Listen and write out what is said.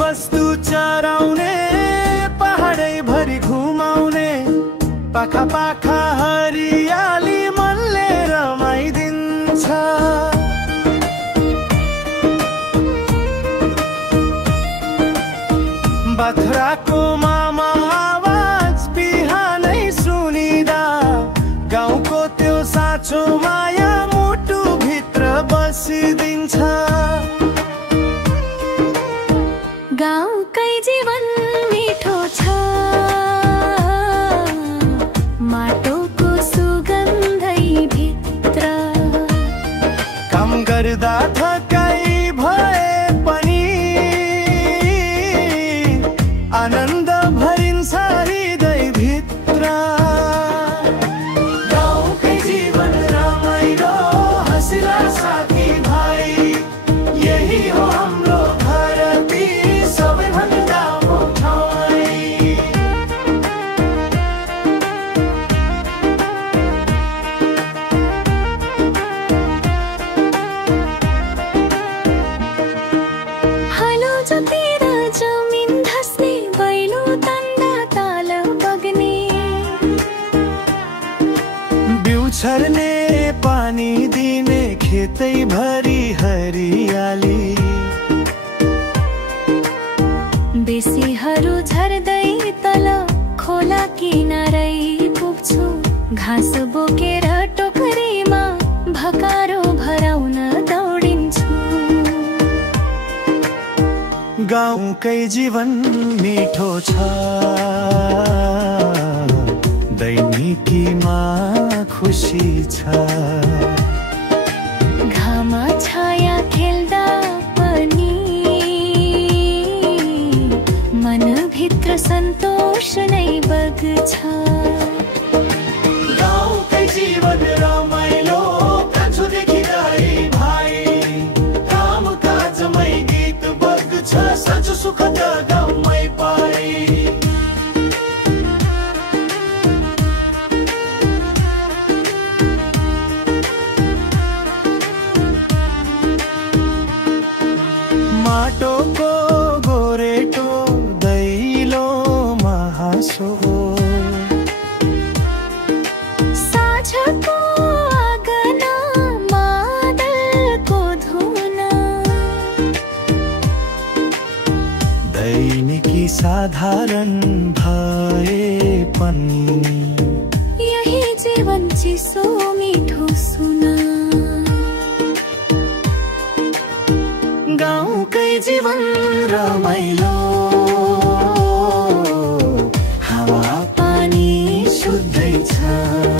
बस्तु चराउने पहाडै भरि घुमाउने पाखा पाखा हरियाली मनले रमाइदिन्छ बाख्राको मामा आवाज बिहानै सुनिदा गाउँको त्यो साँचो माया मुटु भित्र बसिदिन्छ गाउँकै जीवन मिठो छ माटोको सुगन्धै भित्र काम गर्दा थकाइ भए पनि आनन्द भरिन्छ हृदय भित्र गाउँकै जीवन रमाइलो हँसिला साथी भाइ यही हो हाम्रो भारती सबैभन्दा मोठाई हलो जोतेर जमिन धस्ने बैलो तन्दा ताल बग्ने बिउ छर्ने पानी दिने खेतै भरि हरियाली बेसीहरू झर्दै तल खोला किनारै पुग्छु घाँस बोकेर टोकरीमा भकारो भराउन दौडिन्छु गाउँकै जीवन मिठो छ दैनिकीमा खुसी छ घाममा छाया खेल्दा पनि मनभित्र सन्तोष नै बग्छ गाउँकै जीवन रमाइलो कान्छोदेखि दाइ भाइ काम काजमै गीत बग्छ साँचो सुख त गाउँमै पाए माटोको गोरेटो दैलो महासो साँझको आँगन मादलको धुन दैनिकी साधारण भए पनि यही जीवन चिसो मिठो सुन गाउँकै जीवन रमाइलो हावा पानी शुद्धै छ